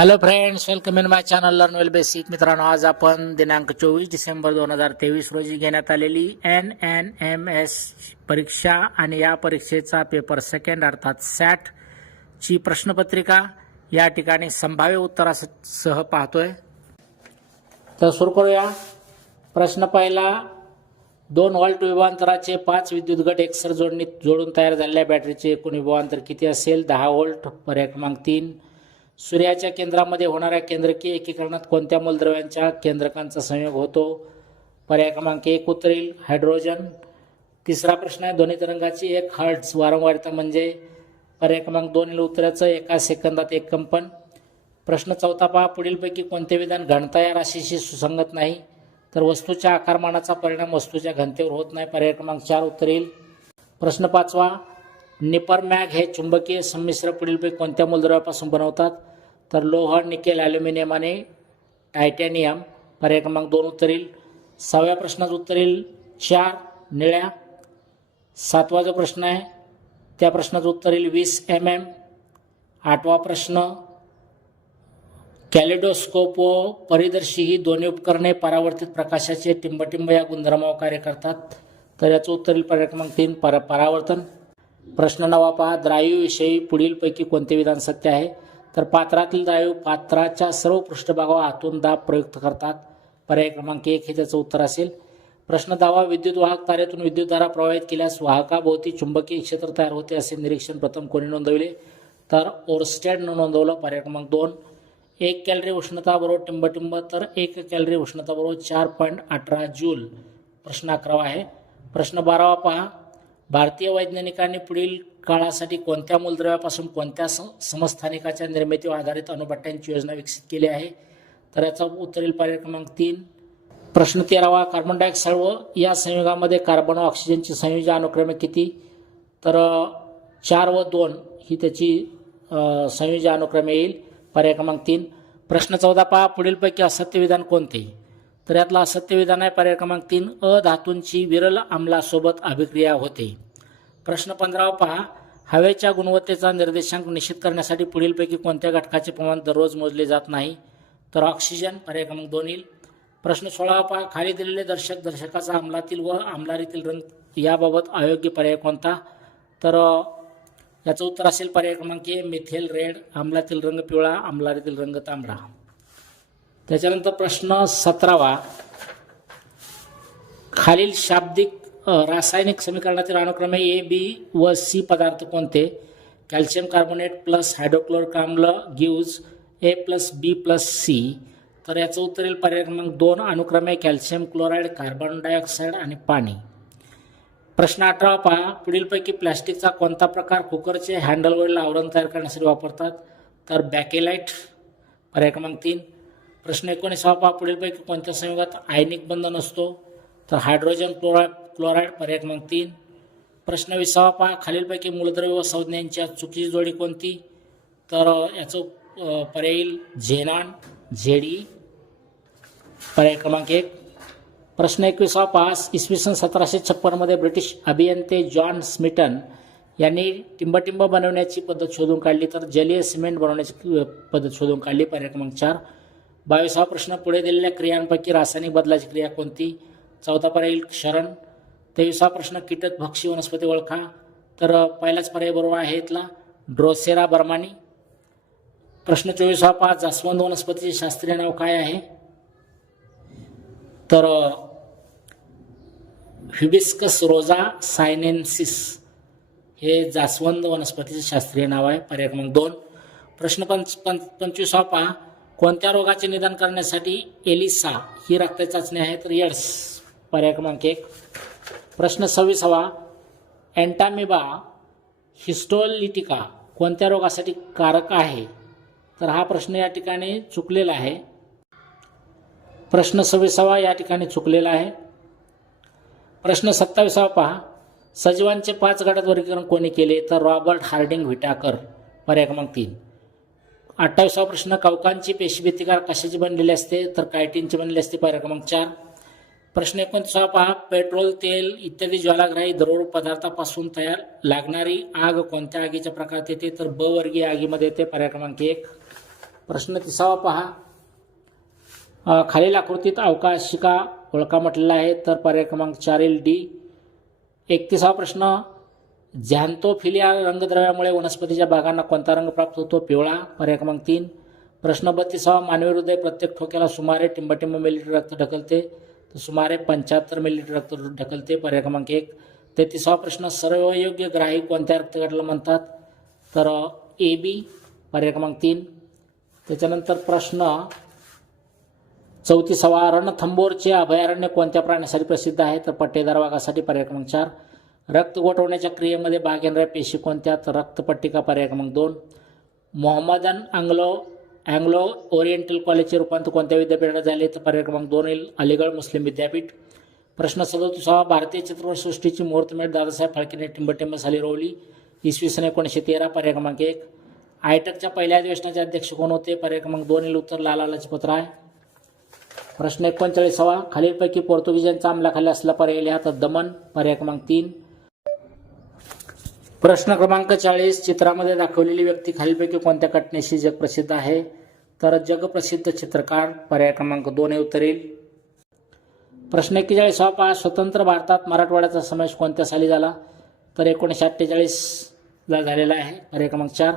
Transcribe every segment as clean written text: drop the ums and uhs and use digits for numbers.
Hello friends, welcome in my channel learn well basic. मित्रांनो, आज आपण दिनांक 24 डिसेंबर 2023 रोजी घेण्यात आलेली NNMS परीक्षा आणि या परीक्षेचा पेपर सेकंड अर्थात सॅट ची प्रश्नपत्रिका या ठिकाणी संभाव्य उत्तरासह पाहतोय. तर सुरू करूया. प्रश्न पहिला, 2 व्होल्ट विभवांतराचे 5 विद्युत गट एकसर जोडून तयार झालेल्या बॅटरीचे एकूण विभवांतर किती असेल? 10 व्होल्ट. पर्याय क्रमांक 3. सूर्याच्या केंद्रामध्ये होणाऱ्या केंद्रकीय एकीकरणात कोणत्या मूलद्रव्यांच्या केंद्रकांचा संयोग होतो? पर्याय क्रमांक 1 उत्तर येईल हायड्रोजन. तिसरा प्रश्न आहे, ध्वनी तरंगाची 1 हर्ट्झ वारंवारता म्हणजे? पर्याय क्रमांक 2 येईल उत्तराचं 1 सेकंदात 1 कंपन. प्रश्न चौथा पहा, पुढीलपैकी कोणते विधान घनता या राशीशी सुसंगत नाही? तर वस्तूच्या आकारमानाचा परिणाम वस्तूच्या घनतेवर होत नाही. पर्याय क्रमांक 4 उत्तर येईल. प्रश्न पाचवा, निपरमॅग हे चुंबकीय संमिश्र पुढीलपैकी कोणत्या मूलद्रव्यापासून बनवतात? तर लोह, निकेल, ॲल्युमिनियम आणि टायटॅनियम. पर्याय क्रमांक 2 उत्तर येईल. 6व्या प्रश्नाचं उत्तर येईल 4 निळ्या. 7वा जो प्रश्न आहे त्या प्रश्नाचं उत्तर येईल 20 mm. 8वा प्रश्न, कॅलिडोस्कोप व परिदर्शी ही दोन्ही उपकरणे परावर्तित प्रकाशाचे टिंबटिंब या गुणधर्मावर कार्य करतात. तर याचं उत्तर येईल पर्याय क्रमांक 3 परावर्तन. प्रश्न 9 पहा, द्राव्याविषयी पुढीलपैकी कोणते विधान सत्य आहे? तर पात्रातील द्राव्य पात्राच्या सर्व पृष्ठभागावर हातून दाब प्रयुक्त करतात. पर्याय क्रमांक 1 हे त्याचं उत्तर असेल. प्रश्न 10, विद्युत वाहक तारेतून विद्युतधारा प्रवाहित केल्यास वाहकाभोवती चुंबकीय क्षेत्र तयार होते असे निरीक्षण प्रथम कोणी नोंदवले? तर ओरस्टेडनं नोंदवलं. पर्याय क्रमांक 2. 1 कॅलरी उष्णता बरोबर टिंबटिंब, तर 1 कॅलरी उष्णता बरोबर 4.18 जूल. प्रश्न 11 आहे. प्रश्न 12 पहा, भारतीय वैज्ञानिकांनी पुढील काळासाठी कोणत्या मूलद्रव्यापासून कोणत्या समस्थानिकाच्या निर्मितीवर आधारित अणुभट्ट्यांची योजना विकसित केली आहे? तर याचा उत्तर येईल पर्याय क्रमांक 3. प्रश्न 13, कार्बन डायऑक्साईड व या संयुगामध्ये कार्बन व ऑक्सिजनची संयोजी अनुक्रमे किती? तर 4 व 2 ही त्याची संयोजी अनुक्रमे येईल. पर्याय क्रमांक 3. प्रश्न 14 पहा, पुढीलपैकी असत्य विधान कोणते? तर यातलं असत्य विधान आहे पर्याय क्रमांक 3, अधातूंची विरल आम्लासोबत अभिक्रिया होते. प्रश्न 15 पहा, हवेच्या गुणवत्तेचा निर्देशांक निश्चित करण्यासाठी पुढीलपैकी कोणत्या घटकाचे प्रमाण दररोज मोजले जात नाही? तर ऑक्सिजन. पर्याय क्रमांक 2 येईल. प्रश्न 16 पहा, खाली दिलेले दर्शकाचा आम्लातील व आम्लारीतील रंग याबाबत अयोग्य पर्याय कोणता? तर याचं उत्तर असेल पर्याय क्रमांक 1 मिथेल रेड. आम्लातील रंग पिवळा, आम्लारीतील रंग तांबडा. त्याच्यानंतर प्रश्न 17, खालील शाब्दिक रासायनिक समीकरणातील अनुक्रमे A, B व C पदार्थ कोणते? कॅल्शियम कार्बोनेट प्लस हायड्रोक्लोरिक आम्ल gives A plus B plus C. तर याचं उत्तर येईल पर्याय क्रमांक 2 अनुक्रमे कॅल्शियम क्लोराईड, कार्बन डायऑक्साईड आणि पाणी. प्रश्न 18 पहा, पुढीलपैकी प्लॅस्टिकचा कोणता प्रकार कुकरचे हँडलवरील आवरण तयार करण्यासाठी वापरतात? तर बॅकेलाइट. पर्याय क्रमांक 3. प्रश्न 19 पहा, पुढीलपैकी कोणत्या संयुगात आयनिक बंध नसतो? तर हायड्रोजन क्लोराईड. पर्याय क्रमांक 3. प्रश्न 20 पहा, खालीलपैकी मूलद्रव्य व संज्ञांची चुकीची जोडी कोणती? तर याचं पर्याय येईल झेनॉन, झेडी. पर्याय क्रमांक 1. प्रश्न 21 पहा, इसवी सन 1756 मध्ये ब्रिटिश अभियंते जॉन स्मिटन यांनी टिंबटिंब बनवण्याची पद्धत शोधून काढली. तर जलीय सिमेंट बनवण्याची पद्धत शोधून काढली. पर्याय क्रमांक 4. 22 प्रश्न, पुढे दिलेल्या क्रियांपैकी रासायनिक बदलाची क्रिया कोणती? 14 पर्याय येईल क्षरण. 23 प्रश्न, कीटक भक्षी वनस्पती ओळखा. तर पहिलाच पर्याय बरोबर आहे इथला ड्रोसेरा बर्मानी. प्रश्न 24 पहा, जास्वंद वनस्पतीचे शास्त्रीय नाव काय आहे? तर हिबिस्कस रोजा सायनेन्सिस हे जास्वंद वनस्पतीचे शास्त्रीय नाव आहे. पर्याय क्रमांक 2. प्रश्न 25 पहा, कोणत्या रोगाचे निदान करण्यासाठी एलिसा ही रक्त चाचणी आहे? तर एड्स. पर्याय क्रमांक 1. प्रश्न 26, एंटामिबा हिस्टोलिटिका कोणत्या रोगासाठी कारक आहे? तर हा प्रश्न या ठिकाणी चुकलेला आहे. प्रश्न 26 या ठिकाणी चुकलेला आहे. प्रश्न 27 पहा, सजीवांचे 5 गटात वर्गीकरण कोणी केले? तर रॉबर्ट हार्डिंग व्हिटाकर. पर्याय क्रमांक 3. 28 प्रश्न, कवकांची पेशीभित्तिकार कशाची बनलेली असते? तर कायटिनची बनलेली असते. पर्याय क्रमांक 4. प्रश्न 29 पहा, पेट्रोल, तेल इत्यादी ज्वालाग्राही द्रव पदार्थापासून तयार लागणारी आग कोणत्या आगीच्या प्रकारात येते? तर ब वर्गीय आगीमध्ये येते. पर्याय क्रमांक 1. प्रश्न 30 पहा. खालील आकृतीत अवकाशिका ओळखा म्हटलेला आहे, तर पर्याय क्रमांक 4 येईल डी. 31 प्रश्न. झॅन्थोफिलिया रंगद्रव्यामुळे वनस्पतीच्या भागांना कोणता रंग प्राप्त होतो? पिवळा. पर्याय क्रमांक 3. प्रश्न 32. मानवी हृदय प्रत्येक ठोक्याला सुमारे टिंबटिंब मिलीलिटर रक्त ढकलते, तर सुमारे 75 मिलीलिटर रक्त ढकलते. पर्याय क्रमांक 1. 33 प्रश्न. सर्वयोग्य ग्राही कोणत्या रक्तगटाला म्हणतात? तर ए बी. पर्याय क्रमांक 3. त्याच्यानंतर प्रश्न 34. रणथंबोरचे अभयारण्य कोणत्या प्राण्यासाठी प्रसिद्ध आहे? तर पट्टेदार वाघासाठी. पर्याय क्रमांक 4. रक्त गोठवण्याच्या क्रियेमध्ये भाग घेणाऱ्या पेशी कोणत्या? तर रक्तपट्टिका. पर्याय क्रमांक 2. मोहम्मदन अँग्लो ओरिएंटल कॉलेजचे रूपांतर कोणत्या विद्यापीठात झाले? तर पर्याय क्रमांक 2 येईल अलीगड मुस्लिम विद्यापीठ. प्रश्न 37. भारतीय चित्रपटसृष्टीची मुहूर्तमेढ दादासाहेब फाळकेने टिंबटिंब साली रोवली? इसवी सन 1913. पर्याय क्रमांक 1. आयटकच्या पहिल्या अधिवेशनाचे अध्यक्ष कोण होते? पर्याय क्रमांक 2 येईल उत्तर लाला लजपत राय. प्रश्न 39. खालीलपैकी पोर्तुगीजांचा अंमलाखाली असलेला पर्याय लिहा, तर दमन. पर्याय क्रमांक 3. प्रश्न क्रमांक 40. चित्रामध्ये दाखवलेली व्यक्ती खालीलपैकी कोणत्या घटनेशी जगप्रसिद्ध आहे? तर जगप्रसिद्ध चित्रकार. पर्याय क्रमांक 2 हे उत्तर येईल. प्रश्न 41. पहा. स्वतंत्र भारतात मराठवाड्याचा समावेश कोणत्या साली झाला? तर 1948 ला झालेला आहे. पर्याय क्रमांक 4.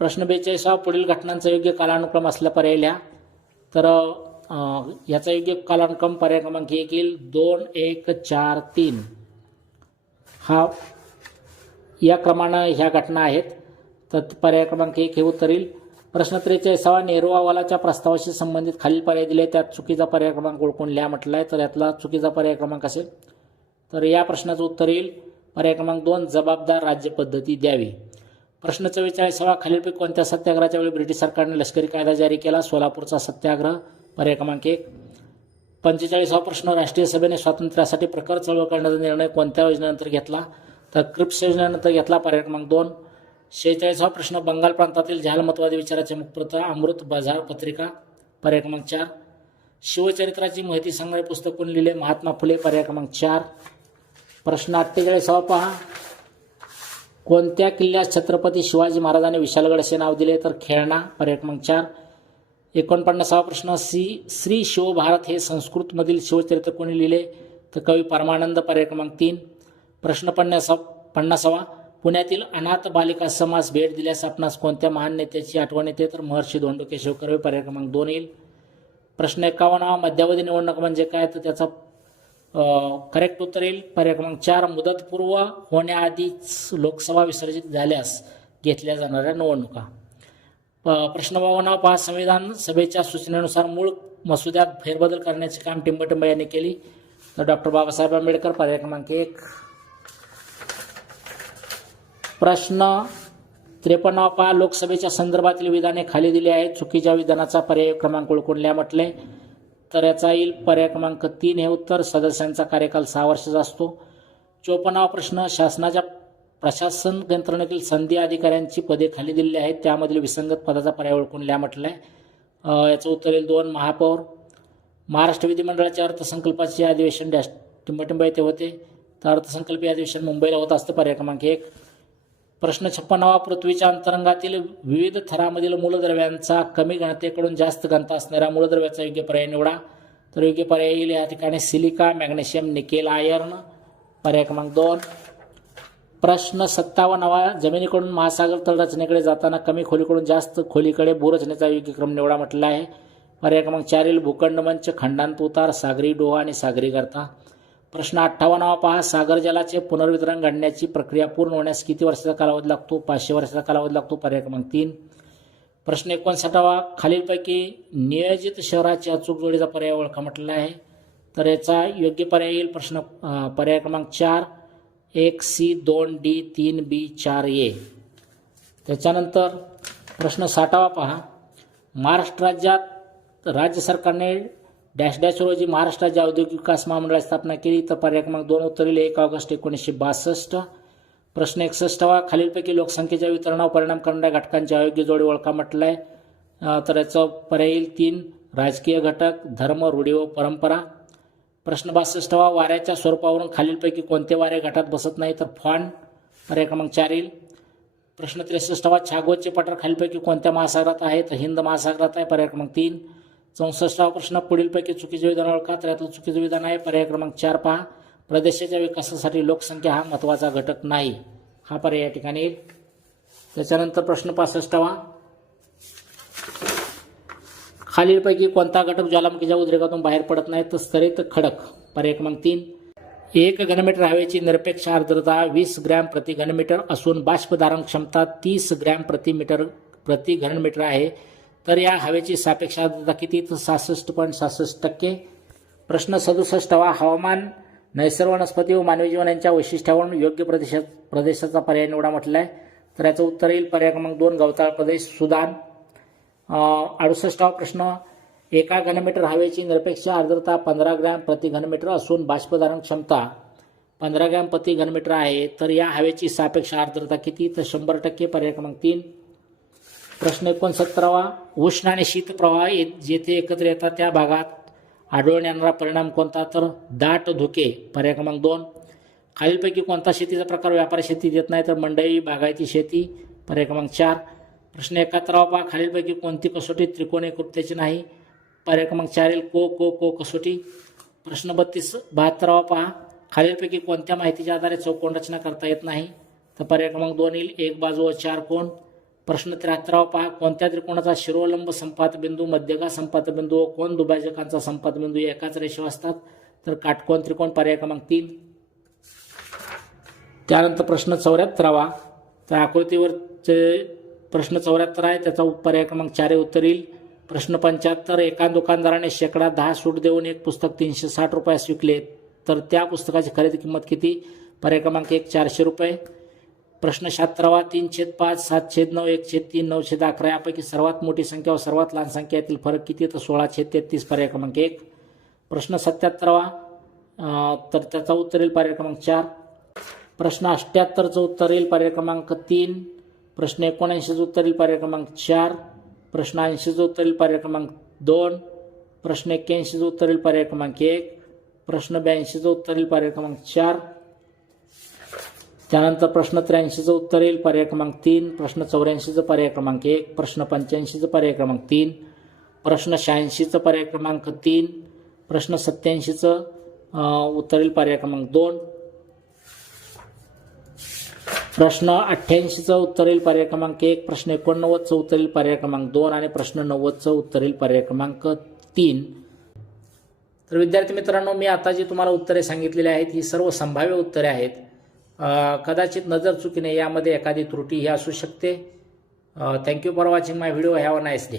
प्रश्न 42. पुढील घटनांचा योग्य कालानुक्रम असला पर्याय लिहा, तर याचा योग्य कालानुक्रम पर्याय क्रमांक 1 येईल 2, 1, 4, 3. हा या क्रमानं ह्या घटना आहेत, तर पर्याय क्रमांक 1 हे उत्तर येईल. प्रश्न 43. नेहरू अहवालाच्या प्रस्तावाशी संबंधित खालील पर्याय दिले, त्यात चुकीचा पर्याय क्रमांक ओळखून लिहा म्हटलं आहे, तर यातला चुकीचा पर्याय क्रमांक असेल, तर या प्रश्नाचं उत्तर येईल पर्याय क्रमांक 2 जबाबदार राज्यपद्धती द्यावी. प्रश्न 44. खालीलपैकी कोणत्या सत्याग्रहाच्या वेळी ब्रिटिश सरकारने लष्करी कायदा जारी केला? सोलापूरचा सत्याग्रह. पर्याय क्रमांक 1. 45. प्रश्न. राष्ट्रीय सभेने स्वातंत्र्यासाठी प्रखर चळवळ करण्याचा निर्णय कोणत्या योजनेनंतर घेतला? तर क्रिप्स योजनेनंतर घेतला. पर्याय क्रमांक 2. 46. प्रश्न. बंगाल प्रांतातील झालमतवादी विचाराचे मुखपत्र अमृत बाजार पत्रिका. पर्याय क्रमांक 4. शिवचरित्राची माहिती सांगणारे पुस्तक कोणी लिहिले? महात्मा फुले. पर्याय क्रमांक 4. प्रश्न 48. पहा. कोणत्या किल्ल्यास छत्रपती शिवाजी महाराजांनी विशालगड असे नाव दिले? तर खेळणा. पर्याय क्रमांक 4. 49. प्रश्न. श्री शिवभारत हे संस्कृतमधील शिवचरित्र कोणी लिहिले? तर कवी परमानंद. पर्याय क्रमांक 3. प्रश्न 50. पुण्यातील अनाथ बालिका समाज भेट दिल्यास आपणास कोणत्या महान नेत्याची आठवण येते? तर महर्षी धोंडो केशव कर्वे. पर्याय क्रमांक 2 येईल. प्रश्न 51. मध्यावधी निवडणूक म्हणजे काय? तर त्याचा करेक्ट उत्तर येईल पर्याय क्रमांक 4 मुदतपूर्व होण्याआधीच लोकसभा विसर्जित झाल्यास घेतल्या जाणाऱ्या निवडणुका. प्रश्न 52. पहा. संविधान सभेच्या सूचनेनुसार मूळ मसुद्यात फेरबदल करण्याचे काम टिंबटिंब यांनी केली? तर डॉक्टर बाबासाहेब आंबेडकर. पर्याय क्रमांक 1. प्रश्न 53. पहा. लोकसभेच्या संदर्भातील विधाने खाली दिली आहेत, चुकीच्या विधानाचा पर्याय क्रमांक ओळखून लिहा म्हटले, तर याचा येईल पर्याय क्रमांक 3 हे उत्तर. सदस्यांचा कार्यकाल 6 वर्षाचा असतो. 54. प्रश्न. शासनाच्या प्रशासन यंत्रणेतील संधी अधिकाऱ्यांची पदे खाली दिलेली आहेत, त्यामधील विसंगत पदाचा पर्याय ओळखून लिहा म्हटलं आहे, याचं उत्तर येईल 2 महापौर. महाराष्ट्र विधिमंडळाचे अर्थसंकल्पाचे अधिवेशन टिंबटिंब येथे होते, तर अर्थसंकल्पीय अधिवेशन मुंबईला होत असतं. पर्याय क्रमांक 1. प्रश्न 56. पृथ्वीच्या अंतरंगातील विविध थरामधील मूलद्रव्यांचा कमी घनतेकडून जास्त घनता असणाऱ्या मूलद्रव्याचा योग्य पर्याय निवडा, तर योग्य पर्याय येईल या ठिकाणी सिलिका, मॅग्नेशियम, निकेल, आयर्न. पर्याय क्रमांक 2. प्रश्न 57. जमिनीकडून महासागर तळरचनेकडे जाताना कमी खोलीकडून जास्त खोलीकडे भूरचनेचा योग्य क्रम निवडा म्हटला आहे, पर्याय क्रमांक 4 येईल भूखंड मंच, खंडांत उतार, सागरी डोहा आणि सागरी गर्ता. प्रश्न 58. पहा. सागर जलाचे पुनर्वितरण घडण्याची प्रक्रिया पूर्ण होण्यास किती वर्षाचा कालावधी लागतो? 500 वर्षाचा कालावधी लागतो. पर्याय क्रमांक 3. प्रश्न 59. खालीलपैकी नियोजित शहराची अचूक जोडीचा पर्याय ओळखा म्हटलेला आहे, तर याचा योग्य पर्याय येईल पर्याय क्रमांक 4 1C 2D 3B 4A. त्याच्यानंतर प्रश्न 60. पहा. महाराष्ट्र राज्यात राज्य सरकारने डॅश डॅश रोजी महाराष्ट्र राज्य औद्योगिक विकास महामंडळाची स्थापना केली, तर पर्याय क्रमांक 2 उत्तर येईल 1 ऑगस्ट 1962. प्रश्न 61. खालीलपैकी लोकसंख्येच्या वितरणावर परिणाम करणाऱ्या घटकांची अयोग्य जोडी ओळखा म्हटलं आहे, तर याचं पर्याय येईल 3 राजकीय घटक, धर्म, रूढी व परंपरा. प्रश्न 62. वाऱ्याच्या स्वरूपावरून खालीलपैकी कोणते वारे घटात बसत नाही? तर फॉन. पर्याय क्रमांक 4 येईल. प्रश्न 63वा छागोचे पठार खालीलपैकी कोणत्या महासागरात आहे? तर हिंद महासागरात आहे, पर्याय क्रमांक 3. 64वा प्रश्न पुढीलपैकी चुकीचे विधान ओळखा, तर यातलं चुकीचं विधान आहे पर्याय क्रमांक 4 पहा. प्रदेशाच्या विकासासाठी लोकसंख्या हा महत्त्वाचा घटक नाही, हा पर्याय या ठिकाणी येईल. त्याच्यानंतर प्रश्न 65वा, खालीलपैकी कोणता घटक ज्वालामुखीच्या उद्रेकातून बाहेर पडत नाही? तर स्तरित खडक, पर्याय क्रमांक 3. 1 घनमीटर हवेची निरपेक्ष आर्द्रता 20 ग्रॅम प्रति घनमीटर असून बाष्पधारण क्षमता 30 ग्रॅम प्रति घनमीटर आहे, तर या हवेची सापेक्ष आर्द्रता किती? तर 66.66%. प्रश्न 67वा, हवामान, नैसर्गिक वनस्पती व मानवी जीवन यांच्या वैशिष्ट्यावरून योग्य प्रदेशाचा पर्याय निवडा म्हटलं आहे, तर याचं उत्तर येईल पर्याय क्रमांक 2 गवताळ प्रदेश, सुदान. 68वा प्रश्न, 1 घनमीटर हवेची निरपेक्ष आर्द्रता 15 ग्रॅम प्रति घनमीटर असून बाष्पधारण क्षमता 15 ग्रॅम प्रति घनमीटर आहे, तर या हवेची सापेक्ष आर्द्रता किती? तर 100%, पर्याय क्रमांक 3. प्रश्न 69वा, उष्ण आणि शीत प्रवाह जेथे एकत्र येतात त्या भागात आढळून येणारा परिणाम कोणता? तर दाट धुके, पर्याय क्रमांक 2. खालीलपैकी कोणता शेतीचा प्रकार व्यापारी शेती देत नाही? तर मंडई बागायती शेती, पर्याय क्रमांक 4. प्रश्न 71वा पहा, खालीलपैकी कोणती कसोटी त्रिकोणी कृत्याची नाही? पर्याय क्रमांक 4 येईल को कसोटी. प्रश्न 72वा पहा, खालीलपैकी कोणत्या माहितीच्या आधारे चौकोन रचना करता येत नाही? तर पर्याय क्रमांक 2 येईल 1 बाजू व 4 कोण. प्रश्न 73वा पहा, कोणत्या त्रिकोणाचा शिरोलंब संपातबिंदू, मध्यगा संपातबिंदू व कोन दुभाजकांचा संपातबिंदू एकाच रेषेवर असतात? तर काटकोन त्रिकोण, पर्याय क्रमांक 3. त्यानंतर प्रश्न 74वा, तर आकृतीवरचे प्रश्न 74 आहे, त्याचा पर्याय क्रमांक 4 उत्तर येईल. प्रश्न 75, एका दुकानदाराने शेकडा 10 सूट देऊन एक पुस्तक 360 रुपयास विकले, तर त्या पुस्तकाची खरेदी किंमत किती? पर्याय क्रमांक 1 400 रुपये. प्रश्न 76वा, 3/5, 7/9, 1/3, 9/11 यापैकी सर्वात मोठी संख्या व सर्वात लहान संख्या यातील फरक किती? तर 16/33, पर्याय क्रमांक 1. प्रश्न 77वा, तर त्याचा उत्तर येईल पर्याय क्रमांक 4. प्रश्न 78चं उत्तर येईल पर्याय क्रमांक 3. प्रश्न 79चं उत्तर येईल पर्याय क्रमांक 4. प्रश्न 80चं उत्तर येईल पर्याय क्रमांक 2. प्रश्न 81चं उत्तर येईल पर्याय क्रमांक 1. प्रश्न 82चं उत्तर येईल पर्याय क्रमांक 4. त्यानंतर प्रश्न 83चं उत्तर येईल पर्याय क्रमांक 3. प्रश्न 84चं पर्याय क्रमांक 1. प्रश्न 85चं पर्याय क्रमांक 3. प्रश्न 86चं पर्याय क्रमांक 3. प्रश्न 87चं उत्तर येईल पर्याय क्रमांक 2. प्रश्न 88चं उत्तर येईल पर्याय क्रमांक 1. प्रश्न 89चं उत्तर येईल पर्याय क्रमांक 2 आणि प्रश्न 90चं उत्तर येईल पर्याय क्रमांक 3. तर विद्यार्थी मित्रांनो, मी आता जी तुम्हाला उत्तरे सांगितलेली आहेत ही सर्व संभाव्य उत्तरे आहेत. कदाचित नजर चुकीने यामध्ये एखादी त्रुटी ही असू शकते. Thank you for watching my video. Have a nice day.